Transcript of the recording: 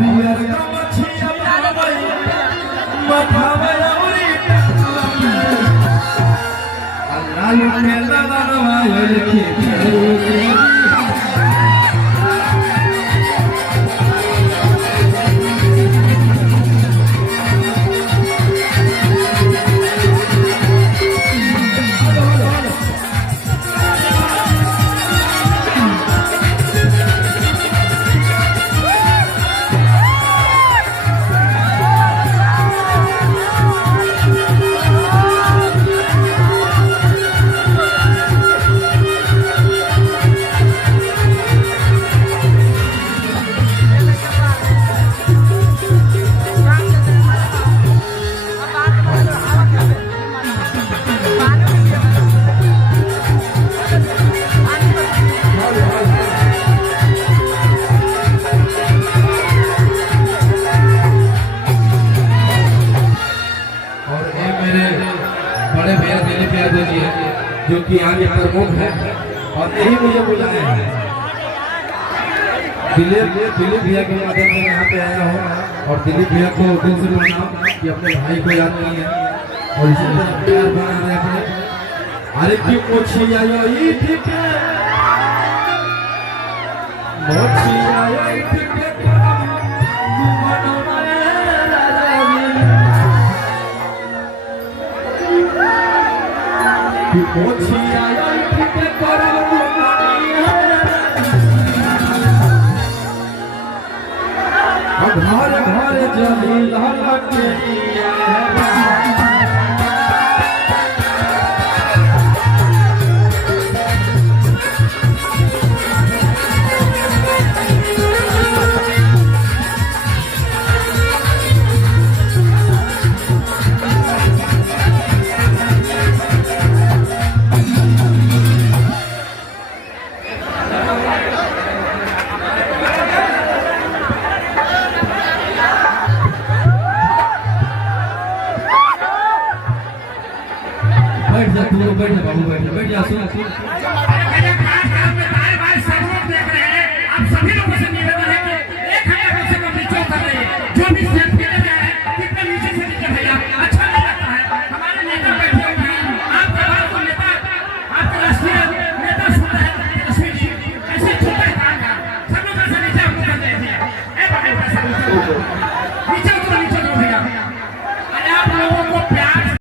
हरियर का मछिया बनवई मठावे औरी लाल मेला दरवायो लिखी जो कि यहाँ के प्रमुख है और यही मुझे बुलाया है। दिलीप भैया के माध्यम से यहाँ पे आया हूँ और दिलीप भैया को दिल से प्रणाम कि अपने भाई को याद नहीं है और इसी तरह प्यार बना रहे अपने। अरे की मोछिया ये ठीक है मोछिया ये ठीक है मोछिया के करम घर घर जली ललके बैठ जा बाबू बैठ जा सुन